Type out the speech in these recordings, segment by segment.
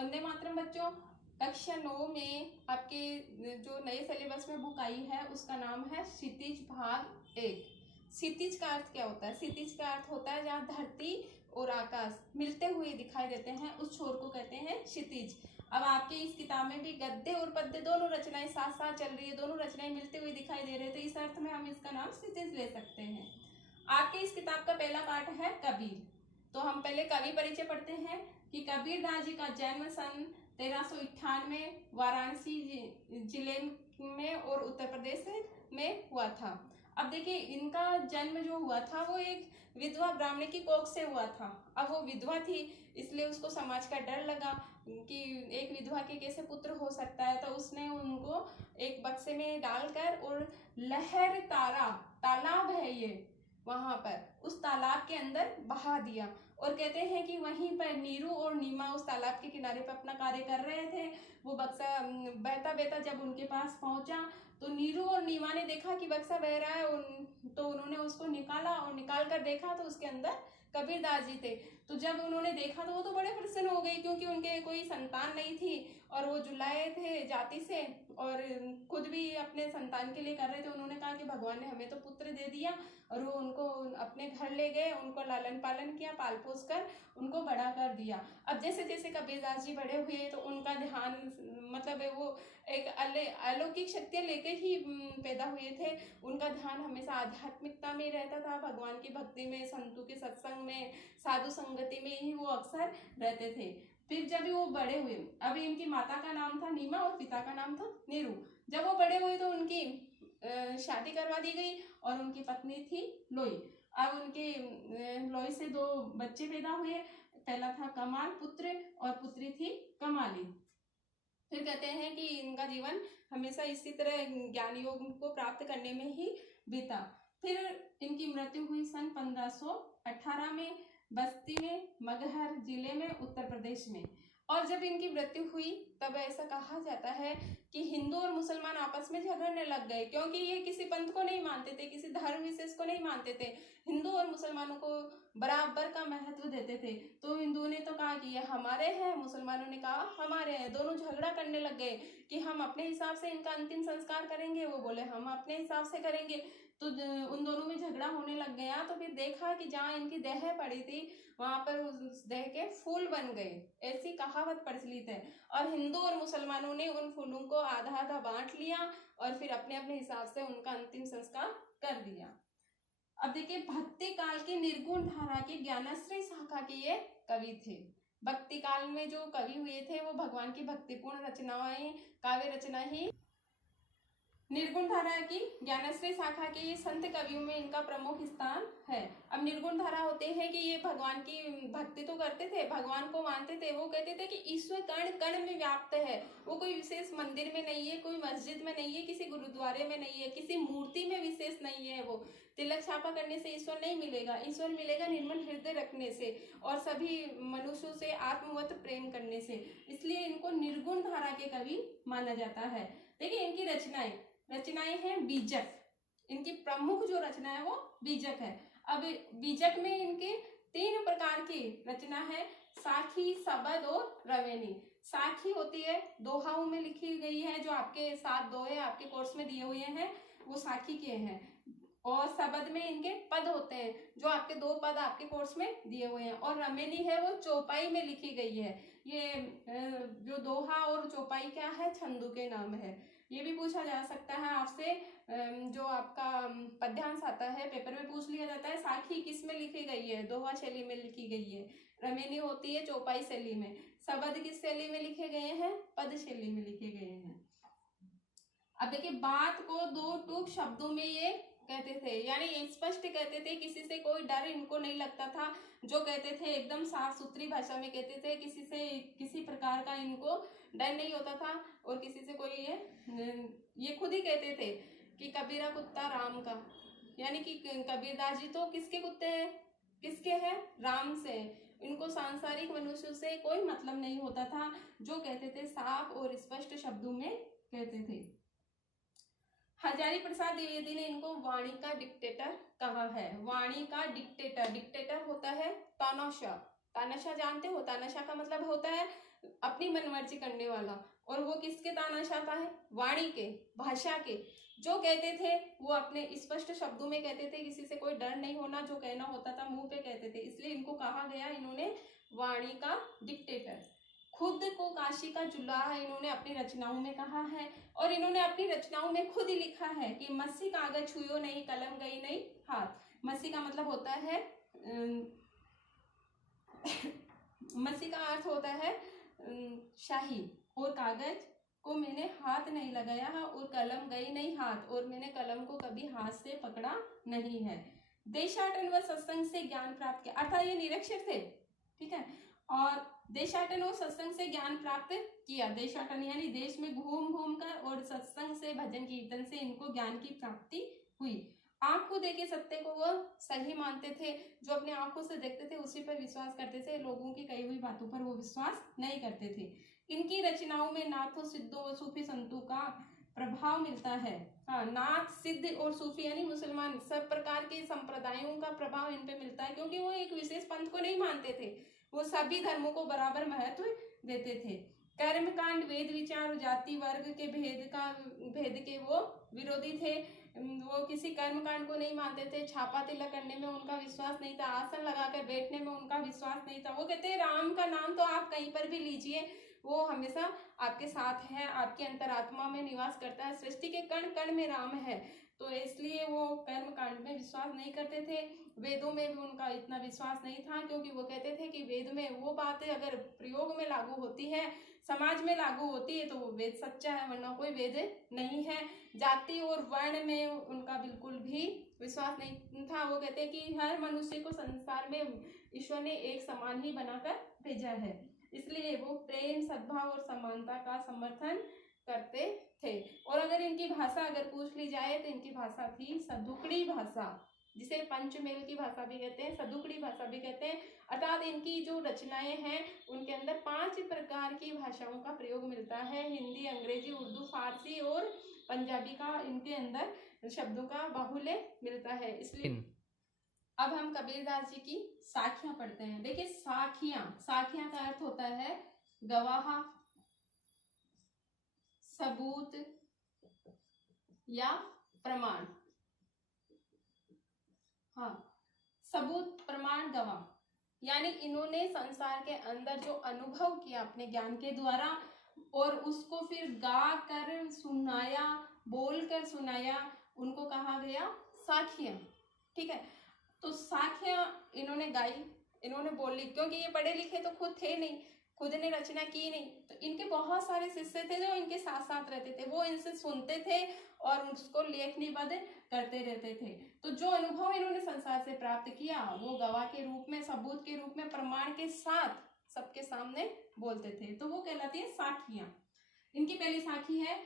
वंदे मातरम बच्चों। कक्षा 9 में आपके जो नए सिलेबस में बुक आई है उसका नाम है क्षितिज भाग 1। क्षितिज का अर्थ क्या होता है? क्षितिज का अर्थ होता है जहाँ धरती और आकाश मिलते हुए दिखाई देते हैं, उस छोर को कहते हैं क्षितिज। अब आपके इस किताब में भी गद्य और पद्य दोनों रचनाएं साथ साथ चल रही है, दोनों रचनाएं मिलते हुए दिखाई दे रहे हैं, तो इस अर्थ में हम इसका नाम क्षितिज ले सकते हैं। आपके इस किताब का पहला पाठ है कबीर। तो हम पहले कवि परिचय पढ़ते हैं कि कबीरदास जी का जन्म सन 1398 वाराणसी जिले में और उत्तर प्रदेश में हुआ था। अब देखिए इनका जन्म जो हुआ था वो एक विधवा ब्राह्मणी की कोख से हुआ था। अब वो विधवा थी इसलिए उसको समाज का डर लगा कि एक विधवा के कैसे पुत्र हो सकता है, तो उसने उनको एक बक्से में डालकर और लहर तारा तालाब है ये वहां पर उस तालाब के अंदर बहा दिया। और कहते हैं कि वहीं पर नीरू और नीमा उस तालाब के किनारे पर अपना कार्य कर रहे थे। वो बक्सा बहता बहता जब उनके पास पहुंचा तो नीरू और नीमा ने देखा कि बक्सा बह रहा है, तो उन्होंने उसको निकाला और निकाल कर देखा तो उसके अंदर कबीरदास जी थे। तो जब उन्होंने देखा तो वो तो बड़े प्रसन्न हो गए क्योंकि उनके कोई संतान नहीं थी और वो जुलाए थे जाति से और खुद भी अपने संतान के लिए कर रहे थे। उन्होंने कहा कि भगवान ने हमें तो पुत्र दे दिया, और वो उनको अपने घर ले गए, उनको लालन पालन किया, पाल पोस कर उनको बड़ा कर दिया। अब जैसे जैसे कबीरदास जी बड़े हुए तो उनका ध्यान मतलब वो एक अलौकिक शक्तियाँ लेके ही पैदा हुए थे। उनका ध्यान हमेशा आध्यात्मिकता में रहता था, भगवान की भक्ति में, संतों के सत्संग में, साधु संगति में ही वो अक्सर रहते थे। फिर जब वो बड़े हुए, अब इनकी माता का नाम था नीमा और पिता का नाम था नीरू। जब वो बड़े हुए तो उनकी शादी करवा दी गई और उनकी पत्नी थी लोई। अब उनके लोई से 2 बच्चे पैदा हुए। पहला था कमाल पुत्र और पुत्री थी कमाली। फिर कहते हैं कि इनका जीवन हमेशा इसी तरह ज्ञान योग को प्राप्त करने में ही बीता। फिर इनकी मृत्यु हुई सन 1518 में बस्ती में, मगहर जिले में, उत्तर प्रदेश में। और जब इनकी मृत्यु हुई तब ऐसा कहा जाता है कि हिंदू और मुसलमान आपस में झगड़ने लग गए, क्योंकि ये किसी पंथ को नहीं मानते थे, किसी धर्म विशेष को नहीं मानते थे। हिंदू और मुसलमानों को बराबर का महत्व देते थे। तो हिंदुओं ने तो कहा कि ये हमारे हैं, मुसलमानों ने कहा हमारे हैं। दोनों झगड़ा करने लग गए कि हम अपने हिसाब से इनका अंतिम संस्कार करेंगे, वो बोले हम अपने हिसाब से करेंगे। तो उन दोनों में झगड़ा होने लग गया। तो फिर देखा कि जहाँ इनकी देह पड़ी थी वहां पर उस देह के फूल बन गए, ऐसी कहावत प्रचलित है। और हिंदू और मुसलमानों ने उन फूलों को आधा आधा बांट लिया और फिर अपने अपने हिसाब से उनका अंतिम संस्कार कर दिया। अब देखिए भक्ति काल के निर्गुण धारा के ज्ञानाश्रय शाखा के ये कवि थे। भक्ति काल में जो कवि हुए थे वो भगवान की भक्तिपूर्ण रचनाएं, काव्य रचना ही निर्गुण धारा की ज्ञानाश्रय शाखा के ये संत कवियों में इनका प्रमुख स्थान है। अब निर्गुण धारा होते हैं कि ये भगवान की भक्ति तो करते थे, भगवान को मानते थे। वो कहते थे कि ईश्वर कण कण में व्याप्त है, वो कोई विशेष मंदिर में नहीं है, कोई मस्जिद में नहीं है, किसी गुरुद्वारे में नहीं है, किसी मूर्ति में विशेष नहीं है। वो तिलक छापा करने से ईश्वर नहीं मिलेगा, ईश्वर मिलेगा निर्मल हृदय रखने से और सभी मनुष्यों से आत्मवत प्रेम करने से। इसलिए इनको निर्गुण धारा के कवि माना जाता है। देखिए इनकी रचनाएं हैं बीजक। इनकी प्रमुख जो रचना है वो बीजक है। अब बीजक में इनके 3 प्रकार की रचना है, साखी, सबद और रवेनी। साखी होती है दोहाओं में लिखी गई है, जो आपके 7 दोहे आपके कोर्स में दिए हुए हैं वो साखी के हैं। और सबद में इनके पद होते हैं, जो आपके 2 पद आपके कोर्स में दिए हुए हैं। और रमेनी है वो चौपाई में लिखी गई है। ये जो दोहा और चौपाई क्या है, छंदों के नाम है। ये भी पूछा जा सकता है आपसे, जो आपका पद्यांश आता है पेपर में पूछ लिया जाता है, साखी किस में लिखी गई है, दोहा शैली में लिखी गई है। रमेनी होती है चौपाई शैली में। सबद किस शैली में लिखे गए हैं, पद शैली में लिखे गए हैं। अब देखिए बात को 2 टूक शब्दों में ये कहते थे, यानी स्पष्ट कहते थे, किसी से कोई डर इनको नहीं लगता था। जो कहते थे एकदम साफ सुथरी भाषा में कहते थे, किसी से किसी प्रकार का इनको डर नहीं होता था। और किसी से कोई ये खुद ही कहते थे कि कबीरा कुत्ता राम का, यानी कि कबीरदास जी तो किसके कुत्ते हैं, किसके हैं, राम से। इनको सांसारिक मनुष्यों से कोई मतलब नहीं होता था। जो कहते थे साफ और स्पष्ट शब्दों में कहते थे। हजारी प्रसाद द्विवेदी ने इनको वाणी का डिक्टेटर कहा है। वाणी का डिक्टेटर होता है तानाशाह। तानाशाह जानते हो, तानाशाह का मतलब होता है अपनी मनमर्जी करने वाला। और वो किसके तानाशाह था है? वाणी के, भाषा के। जो कहते थे वो अपने स्पष्ट शब्दों में कहते थे, किसी से कोई डर नहीं होना, जो कहना होता था मुंह पे कहते थे, इसलिए इनको कहा गया इन्होंने वाणी का डिक्टेटर। खुद को काशी का जुलाहा इन्होंने अपनी रचनाओं में कहा है, और इन्होंने अपनी रचनाओं में खुद ही लिखा है कि मस्सी कागज छुयो नहीं, कलम गई नहीं हाथ। मस्सी का मतलब होता है मस्सी का अर्थ होता है शाही, और कागज को मैंने हाथ नहीं लगाया और कलम गई नहीं हाथ, और मैंने कलम को कभी हाथ से पकड़ा नहीं है। देशाटन व सत्संग से ज्ञान प्राप्त किया, अर्थात ये निरक्षर थे, ठीक है। और देशाटन और सत्संग से ज्ञान प्राप्त किया। देशाटन यानी देश में घूम घूम कर, और सत्संग से, भजन कीर्तन से इनको ज्ञान की प्राप्ति हुई। आंख को देखे सत्य को वो सही मानते थे, जो अपने आंखों से देखते थे उसी पर विश्वास करते थे, लोगों की कही हुई बातों पर वो विश्वास नहीं करते थे। इनकी रचनाओं में नाथों, सिद्धों और सूफी संतों का प्रभाव मिलता है। हाँ, नाथ, सिद्ध और सूफी यानी मुसलमान, सब प्रकार के संप्रदायों का प्रभाव इन पे मिलता है, क्योंकि वो एक विशेष पंथ को नहीं मानते थे, वो सभी धर्मों को बराबर महत्व देते थे। कर्म कांड, वेद विचार और जाति वर्ग के भेद के वो विरोधी थे। वो किसी कर्म कांड को नहीं मानते थे, छापा तिलक करने में उनका विश्वास नहीं था, आसन लगाकर बैठने में उनका विश्वास नहीं था। वो कहते हैं राम का नाम तो आप कहीं पर भी लीजिए, वो हमेशा आपके साथ है, आपके अंतरात्मा में निवास करता है, सृष्टि के कण कण में राम है। तो इसलिए वो कर्म कांड में विश्वास नहीं करते थे। वेदों में भी उनका इतना विश्वास नहीं था, क्योंकि वो कहते थे कि वेद में वो बातें अगर प्रयोग में लागू होती है, समाज में लागू होती है, तो वो वेद सच्चा है, वरना कोई वेद नहीं है। जाति और वर्ण में उनका बिल्कुल भी विश्वास नहीं था। वो कहते हैं कि हर मनुष्य को संसार में ईश्वर ने एक समान ही बनाकर भेजा है, इसलिए वो प्रेम, सद्भाव और समानता का समर्थन करते थे। और अगर इनकी भाषा अगर पूछ ली जाए तो इनकी भाषा थी सदुकड़ी भाषा, जिसे पंचमेल की भाषा भी कहते हैं, सदुकड़ी भाषा भी कहते हैं। अर्थात इनकी जो रचनाएं हैं उनके अंदर 5 प्रकार की भाषाओं का प्रयोग मिलता है। हिंदी, अंग्रेजी, उर्दू, फारसी और पंजाबी का इनके अंदर शब्दों का बाहुल्य मिलता है। इसलिए अब हम कबीरदास जी की साखियां पढ़ते हैं। देखिए साखियां का अर्थ होता है गवाह, सबूत या प्रमाण। हाँ, सबूत, प्रमाण, गवाह, यानी इन्होंने संसार के अंदर जो अनुभव किया अपने ज्ञान के द्वारा, और उसको फिर गा कर सुनाया, बोल कर सुनाया, उनको कहा गया साखियां, ठीक है। तो साखियां इन्होंने गाई, इन्होंने बोली, क्योंकि ये पढ़े लिखे तो खुद थे नहीं, खुद ने रचना की नहीं, तो इनके बहुत सारे शिष्य थे जो इनके साथ साथ रहते थे, वो इनसे सुनते थे और उसको लेखनीबद्ध करते रहते थे। तो जो अनुभव इन्होंने संसार से प्राप्त किया वो गवाह के रूप में, सबूत के रूप में, प्रमाण के साथ सबके सामने बोलते थे, तो वो कहलाती है साखियां। इनकी पहली साखी है,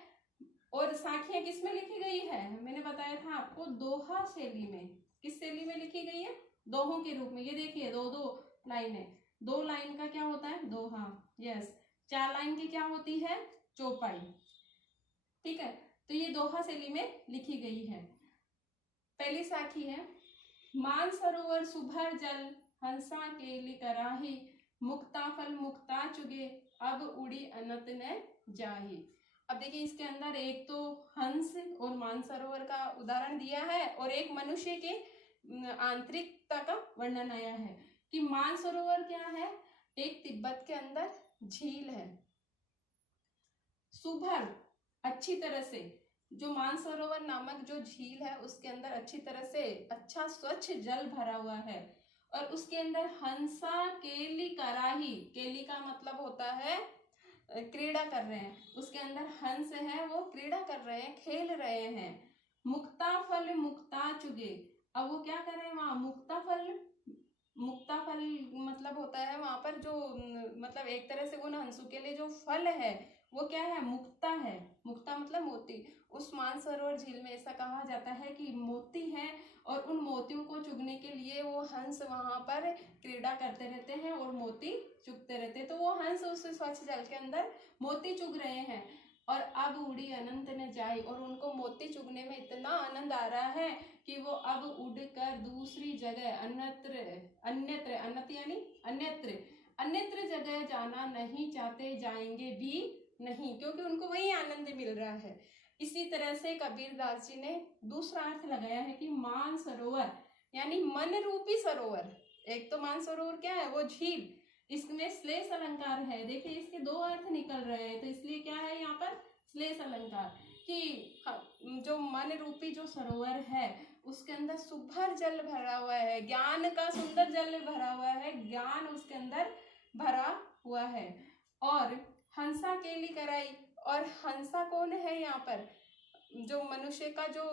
और साखियां किस में लिखी गई है? मैंने बताया था आपको, दोहा शैली में। किस शैली में लिखी गई है? दोहों के रूप में। ये देखिए 2-2 लाइन है, 2 लाइन का क्या होता है? दोहा। यस, 4 लाइन की क्या होती है? चौपाई, ठीक है। तो ये दोहा शैली में लिखी गई है। पहली साखी है, मान सरोवर सुभर जल, हंसा केली कराही, मुक्ता फल मुक्ता चुगे, अब उड़ी अनंत न जाही। अब देखिए इसके अंदर एक तो हंस और मानसरोवर का उदाहरण दिया है, और एक मनुष्य के आंतरिकता का वर्णन आया है कि मानसरोवर क्या है? एक तिब्बत के अंदर झील है। सुभर, अच्छी तरह से, जो मानसरोवर नामक जो झील है उसके अंदर अच्छी तरह से अच्छा स्वच्छ जल भरा हुआ है, और उसके अंदर हंसा केली कराही, केली का मतलब होता है क्रीड़ा कर रहे हैं, उसके अंदर हंस है, वो क्रीड़ा कर रहे हैं, खेल रहे हैं। मुक्ता फल मुक्ता चुगे, अब वो क्या कर रहे हैं वहां? मुक्ता फल मतलब होता है वहां पर जो, मतलब एक तरह से उन हंसों के लिए जो फल है वो क्या है? मुक्ता है। मुक्ता मतलब मोती। उस मानसरोवर झील में ऐसा कहा जाता है कि मोती है, और उन मोतियों को चुगने के लिए वो हंस वहां पर क्रीड़ा करते रहते हैं और मोती चुगते रहते हैं। तो वो हंस उस स्वच्छ जल के अंदर मोती चुग रहे हैं, और अब उड़ी अनंत न जाए, और उनको मोती चुगने में इतना आनंद आ रहा है कि वो अब उड़कर दूसरी जगह अन्यत्र यानी अन्यत्र अन्यत्र जगह जाना नहीं चाहते, जाएंगे भी नहीं, क्योंकि उनको वही आनंद मिल रहा है। इसी तरह से कबीरदास जी ने दूसरा अर्थ लगाया है कि मान सरोवर यानी मन रूपी सरोवर। एक तो मान सरोवर क्या है, वो झील, इसमें श्लेष अलंकार है। देखिए इसके दो अर्थ निकल रहे हैं, तो इसलिए क्या है यहाँ पर श्लेष अलंकार कि जो मन रूपी जो सरोवर है उसके अंदर सुभर जल भरा हुआ है, ज्ञान का सुंदर जल भरा हुआ है, ज्ञान उसके अंदर भरा हुआ है। और हंसा केली कराई, और हंसा कौन है यहाँ पर, जो मनुष्य का जो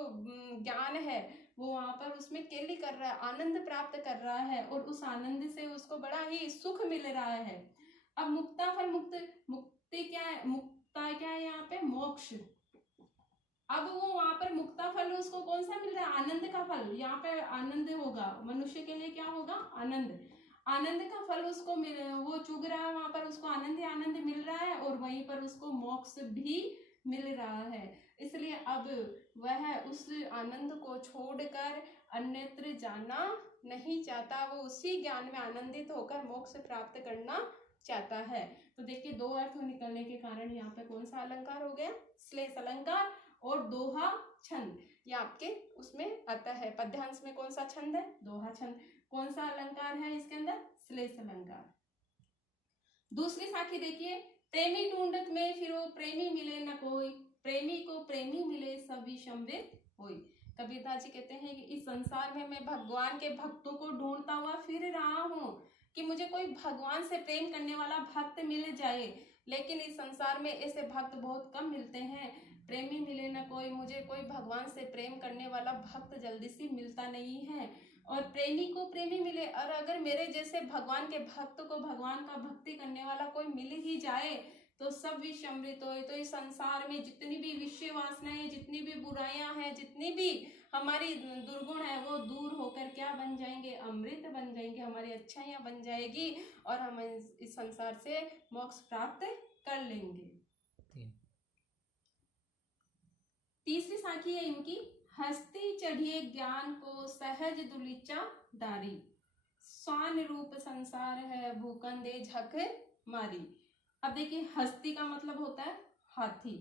ज्ञान है वो वहां पर उसमें केली कर रहा है, आनंद प्राप्त कर रहा है, और उस आनंद से उसको बड़ा ही सुख मिल रहा है। अब मुक्ता फल, मुक्ति क्या है, मुक्ता क्या है यहाँ पे, मोक्ष। अब वो वहां पर मुक्ता फल उसको कौन सा मिल रहा है, आनंद का फल। यहाँ पे आनंद होगा, मनुष्य के लिए क्या होगा, आनंद। आनंद का फल उसको वो चुग रहा है, वहां पर उसको आनंद ही आनंद मिल रहा है, और वहीं पर उसको मोक्ष भी मिल रहा है। इसलिए अब वह उस आनंद को छोड़कर अन्यत्र जाना नहीं चाहता, वो उसी ज्ञान में आनंदित होकर मोक्ष प्राप्त करना चाहता है। तो देखिए दो अर्थ निकलने के कारण यहाँ पे कौन सा अलंकार हो गया, श्लेष अलंकार। और दोहा छंद, ये आपके उसमें आता है, पद्यांश में कौन सा छंद है, दोहा छंद। कौन सा अलंकार है इसके अंदर, श्लेष अलंकार। दूसरी साखी देखिए, प्रेमी ढूंढत में फिरो, प्रेमी मिले न कोई, प्रेमी को प्रेमी मिले सब विषमृत होई। कबीरदास जी कहते हैं कि इस संसार में मैं भगवान के भक्तों को ढूंढता हुआ फिर रहा हूँ कि मुझे कोई भगवान से प्रेम करने वाला भक्त मिल जाए, लेकिन इस संसार में ऐसे भक्त बहुत कम मिलते हैं। प्रेमी मिले न कोई, मुझे कोई भगवान से प्रेम करने वाला भक्त जल्दी से मिलता नहीं है। और प्रेमी को प्रेमी मिले, और अगर मेरे जैसे भगवान के भक्त को भगवान का भक्ति करने वाला कोई मिल ही जाए तो सब विष अमृत हो। तो इस संसार में जितनी भी विषय वासनाएं, जितनी भी बुराइयां हैं, जितनी भी हमारी दुर्गुण है, वो दूर होकर क्या बन जाएंगे, अमृत बन जाएंगे, हमारी अच्छाइयां बन जाएगी, और हम इस संसार से मोक्ष प्राप्त कर लेंगे। तीसरी साखी है इनकी, हस्ती चढ़िए ज्ञान को सहज दुलिचा डारी, स्वान रूप संसार है भूकंदे झक मारी। अब देखिए हस्ती का मतलब होता है हाथी,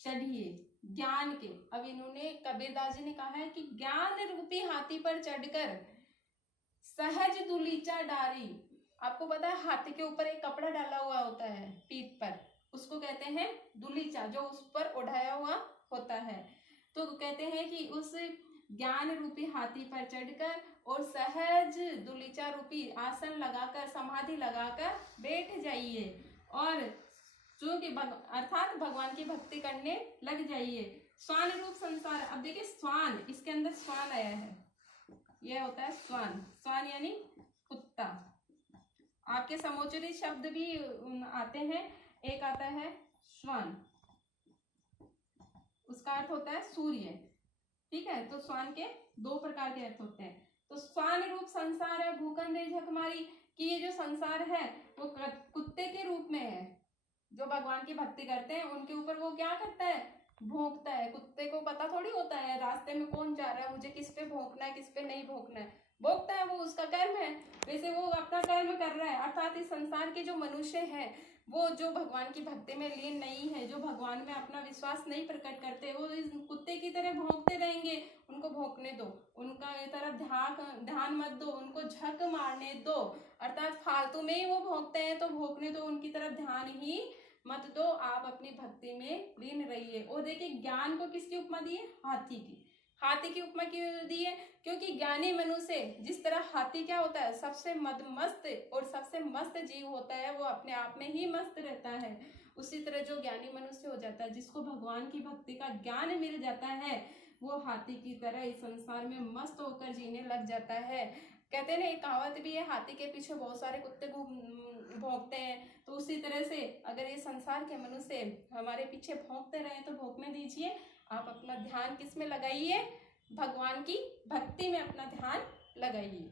चढ़िए ज्ञान के। अब इन्होंने कबीरदास जी ने कहा है कि ज्ञान रूपी हाथी पर चढ़कर सहज दुलीचा डारी। आपको पता है हाथी के ऊपर एक कपड़ा डाला हुआ होता है पीठ पर, उसको कहते हैं दुलीचा, जो उस पर ओढ़ाया हुआ होता है। तो कहते हैं कि उस ज्ञान रूपी हाथी पर चढ़कर और सहज दुलीचा रूपी आसन लगाकर, समाधि लगाकर बैठ जाइए, और जो कि अर्थात भगवान की भक्ति करने लग जाइए। स्वान रूप संसार, अब देखिए स्वान, इसके अंदर स्वान आया है, यह होता है स्वान। स्वान यानी कुत्ता। आपके समोच्चरित शब्द भी आते हैं, एक आता है स्वान, उसका अर्थ होता है सूर्य, ठीक है। तो स्वान के दो प्रकार के अर्थ होते हैं। तो स्वान रूप संसार है भूकंदे झकमारी, कि ये जो संसार है वो कुत्ते के रूप में है। जो भगवान की भक्ति करते हैं उनके ऊपर वो क्या करता है, भौंकता है। कुत्ते को पता थोड़ी होता है रास्ते में कौन जा रहा है, मुझे किस पे भौंकना है, किस पे नहीं भौंकना है, भौंकता है, वो उसका कर्म है। वैसे वो अपना कर्म कर रहा है। अर्थात इस संसार के जो मनुष्य हैं, वो जो भगवान की भक्ति में लीन नहीं है, जो भगवान में अपना विश्वास नहीं प्रकट करते, वो इस कुत्ते की तरह भौंकते रहेंगे। उनको भौंकने दो, उनका तरफ ध्यान मत दो, उनको झक मारने दो। अर्थात फालतू में ही वो भौंकते हैं तो भौंकने दो, उनकी तरफ ध्यान ही मत दो, आप अपनी भक्ति में लीन रहिए। और देखिए ज्ञान को किसकी उपमा दी है, हाथी की। हाथी की उपमा क्यों दी है, क्योंकि ज्ञानी मनुष्य जिस तरह हाथी क्या होता है, सबसे मदमस्त और सबसे मस्त जीव होता है, वो अपने आप में ही मस्त रहता है। उसी तरह जो ज्ञानी मनुष्य हो जाता है, जिसको भगवान की भक्ति का ज्ञान मिल जाता है, वो हाथी की तरह इस संसार में मस्त होकर जीने लग जाता है। कहते हैं ना, एक कहावत भी है, हाथी के पीछे बहुत सारे कुत्ते भौंकते हैं। तो उसी तरह से अगर ये संसार के मनुष्य हमारे पीछे भौंकते रहे तो भौंकने दीजिए। आप अपना ध्यान किस में लगाइए, भगवान की भक्ति में अपना ध्यान लगाइए।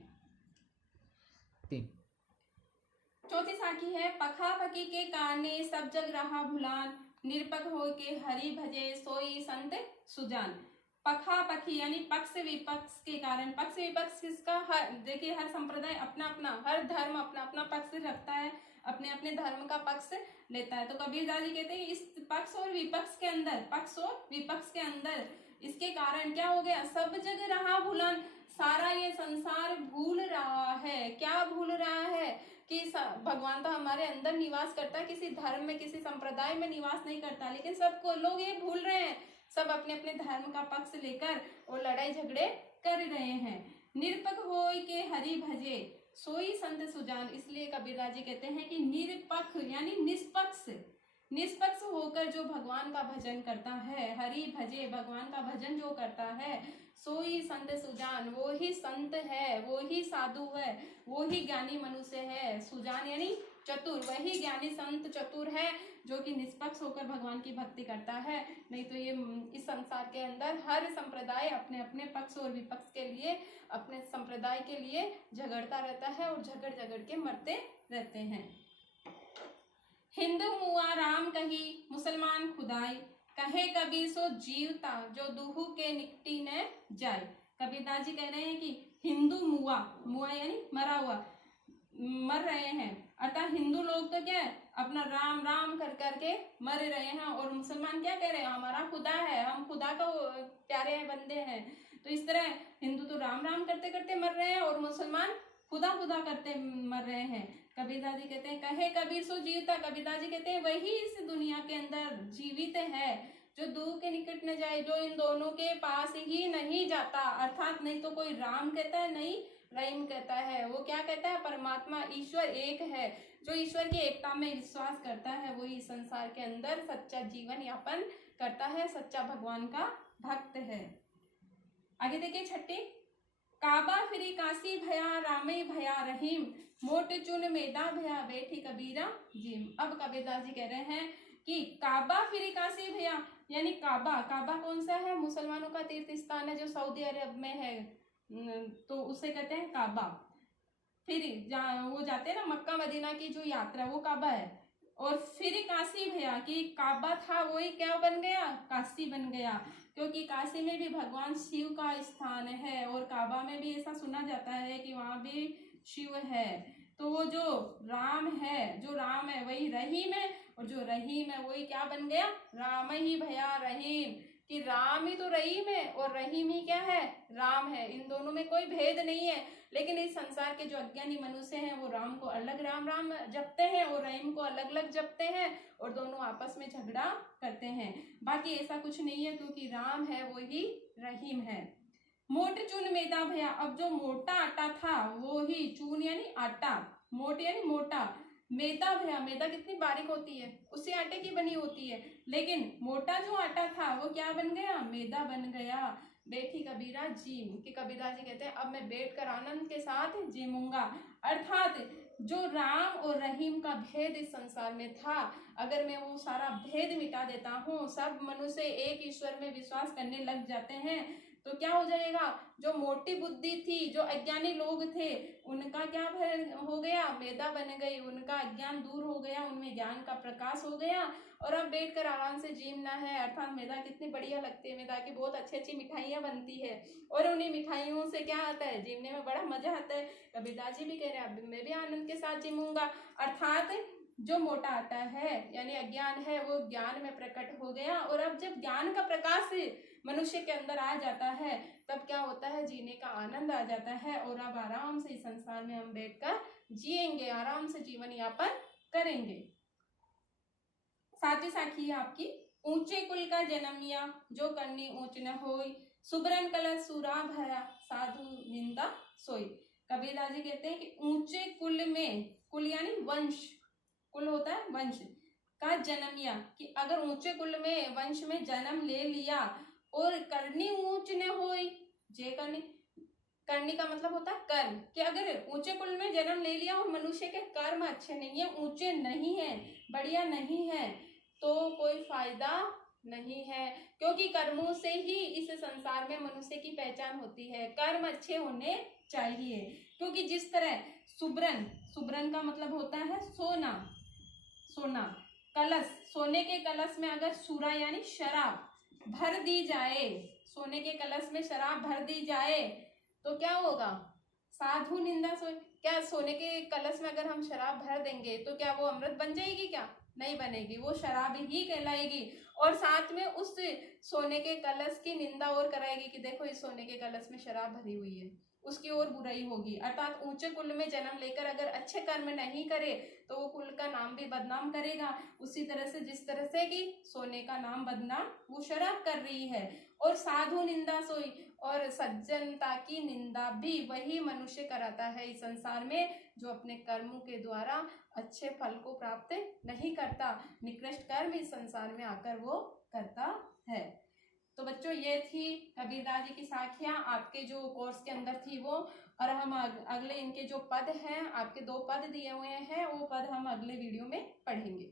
चौथी साखी है, पखा पकी के कारणे सब जग रहा भुलान, निरपक हो के हरि भजे सोई संत सुजान। पखा पखी यानी पक्ष विपक्ष के कारण। पक्ष विपक्ष किसका? देखिए हर संप्रदाय अपना अपना, हर धर्म अपना अपना पक्ष रखता है, अपने अपने धर्म का पक्ष लेता है। तो कबीरदास जी कहते हैं इस पक्ष और विपक्ष के अंदर, पक्ष और विपक्ष के अंदर इसके कारण क्या हो गया? सब जग रहा भूलन, सारा ये संसार भूल रहा है। क्या भूल रहा है? कि भगवान तो हमारे अंदर निवास करता है, किसी धर्म में किसी संप्रदाय में निवास नहीं करता, लेकिन सबको लोग ये भूल रहे हैं, सब अपने अपने धर्म का पक्ष लेकर और लड़ाई झगड़े कर रहे हैं। निरपक होय के हरि भजे, सोई संत सुजान। इसलिए कबीरदास जी कहते हैं कि निरपक्ष यानी निष्पक्ष होकर जो भगवान का भजन करता है, हरि भजे, भगवान का भजन जो करता है, सोई संत सुजान, वो ही संत है, वो ही साधु है, वो ही ज्ञानी मनुष्य है। सुजान यानी चतुर, वही ज्ञानी संत चतुर है जो कि निष्पक्ष होकर भगवान की भक्ति करता है। नहीं तो ये इस संसार के अंदर हर संप्रदाय अपने अपने पक्ष और विपक्ष के लिए, अपने संप्रदाय के लिए झगड़ता रहता है और झगड़ झगड़ के मरते रहते हैं। हिंदू मुआ राम कही, मुसलमान खुदाई, कहे कबीर सो जीवता, जो दुहू के निकटी न जाए। कबीरदास जी कह रहे हैं कि हिंदू मुआ, मुआ यानी मरा हुआ, मर रहे हैं, अर्थात हिंदू लोग तो क्या है अपना राम राम कर करके मर रहे हैं, और मुसलमान क्या कह रहे हैं? हमारा खुदा है, हम खुदा का प्यारे बंदे हैं। तो इस तरह हिंदू तो राम राम करते करते मर रहे हैं और मुसलमान खुदा खुदा करते मर रहे हैं। कबीरदास जी कहते हैं कहे कबीर सो जीवता, कबीरदास जी कहते हैं वही इस दुनिया के अंदर जीवित है जो दूर के निकट न जाए, जो इन दोनों के पास ही नहीं जाता। अर्थात नहीं तो कोई राम कहता है, नहीं रहीम कहता है। वो क्या कहता है? परमात्मा ईश्वर एक है। जो ईश्वर की एकता में विश्वास करता है वही संसार के अंदर सच्चा जीवन यापन करता है, सच्चा भगवान का भक्त है। आगे देखिए छठी, काबा फिरी काशी भया, रामे भया रहीम, मोट चुन मेदा भया, बैठी कबीरा जिम। अब कबीरदास जी कह रहे हैं कि काबा फिरी काशी भया यानी काबा, काबा कौन सा है? मुसलमानों का तीर्थ स्थान है जो सऊदी अरब में है, तो उसे कहते हैं काबा। फिर वो जाते हैं ना मक्का मदीना की जो यात्रा, वो काबा है। और फिर काशी भैया कि काबा था वही क्या बन गया? काशी बन गया, क्योंकि काशी में भी भगवान शिव का स्थान है और काबा में भी ऐसा सुना जाता है कि वहां भी शिव है। तो वो जो राम है, जो राम है वही रहीम है, और जो रहीम है वही क्या बन गया? राम ही भैया रहीम, कि राम ही तो रहीम है और रहीम ही क्या है? राम है। इन दोनों में कोई भेद नहीं है। लेकिन इस संसार के जो अज्ञानी मनुष्य हैं वो राम को अलग राम राम जपते हैं और रहीम को अलग अलग जपते हैं और दोनों आपस में झगड़ा करते हैं। बाकी ऐसा कुछ नहीं है, क्योंकि राम है वो ही रहीम है। मोट चून मैदा भया, अब जो मोटा आटा था वो ही, चून यानी आटा, मोट यानी मोटा, मैदा भया, मैदा कितनी बारीक होती है, उसी आटे की बनी होती है, लेकिन मोटा जो आटा था वो क्या बन गया? मैदा बन गया। बैठी कबीरा जीम, कि कबीरा जी कहते हैं अब मैं बैठकर आनंद के साथ जीमूंगा। अर्थात जो राम और रहीम का भेद इस संसार में था, अगर मैं वो सारा भेद मिटा देता हूँ, सब मनुष्य एक ईश्वर में विश्वास करने लग जाते हैं, तो क्या हो जाएगा? जो मोटी बुद्धि थी, जो अज्ञानी लोग थे, उनका क्या हो गया? मैदा बन गई, उनका अज्ञान दूर हो गया, उनमें ज्ञान का प्रकाश हो गया, और अब बैठकर आराम से जीमना है। अर्थात मैदा कितनी बढ़िया लगती है, मैदा की बहुत अच्छी अच्छी मिठाइयाँ बनती है, और उन्हीं मिठाइयों से क्या आता है? जीमने में बड़ा मजा आता है। कबीरदास जी भी कह रहे हैं अब मैं भी आनंद के साथ जीमूंगा। अर्थात जो मोटा आटा है यानी अज्ञान है वो ज्ञान में प्रकट हो गया, और अब जब ज्ञान का प्रकाश मनुष्य के अंदर आ जाता है तब क्या होता है? जीने का आनंद आ जाता है, और अब आराम से इस संसार में हम बैठकर जिएंगे, आराम से जीवन यापन करेंगे। साथी साखी है आपकी, ऊंचे कुल का जन्मिया, जो करनी ऊंच न होई, सुबरन कलश सूरा भरा, साधु निंदा सोई। कबीरदास जी कहते हैं कि ऊंचे कुल में, कुल यानी वंश, कुल होता है वंश का जन्मिया, कि अगर ऊंचे कुल में वंश में जन्म ले लिया और करनी ऊंच न होई, जे करनी, करनी का मतलब होता है कर्म, कि अगर ऊंचे कुल में जन्म ले लिया और मनुष्य के कर्म अच्छे नहीं है, ऊंचे नहीं है, बढ़िया नहीं है, तो कोई फायदा नहीं है, क्योंकि कर्मों से ही इस संसार में मनुष्य की पहचान होती है। कर्म अच्छे होने चाहिए, क्योंकि जिस तरह सुब्रन, सुब्रन का मतलब होता है सोना, सोना, कलश, सोने के कलश में अगर सूरा यानी शराब भर दी जाए, सोने के कलश में शराब भर दी जाए तो क्या होगा? साधु निंदा सोई। क्या सोने के कलश में अगर हम शराब भर देंगे तो क्या वो अमृत बन जाएगी? क्या नहीं बनेगी, वो शराब ही कहलाएगी। और साथ में उस सोने के कलश की निंदा और कराएगी कि देखो इस सोने के कलश में शराब भरी हुई है, उसकी और बुराई होगी। अर्थात ऊंचे कुल में जन्म लेकर अगर अच्छे कर्म नहीं करे तो वो कुल का नाम भी बदनाम करेगा। उसी तरह से जिस तरह से कि सोने का नाम बदनाम वो शराब कर रही है। और साधु निंदा सोई, और सज्जनता की निंदा भी वही मनुष्य कराता है इस संसार में जो अपने कर्मों के द्वारा अच्छे फल को प्राप्त नहीं करता, निकृष्ट कर्म इस संसार में आकर वो करता है। तो बच्चों ये थी कबीरदास जी की साखियां आपके जो कोर्स के अंदर थी वो। और हम अगले इनके जो पद हैं, आपके 2 पद दिए हुए हैं, वो पद हम अगले वीडियो में पढ़ेंगे।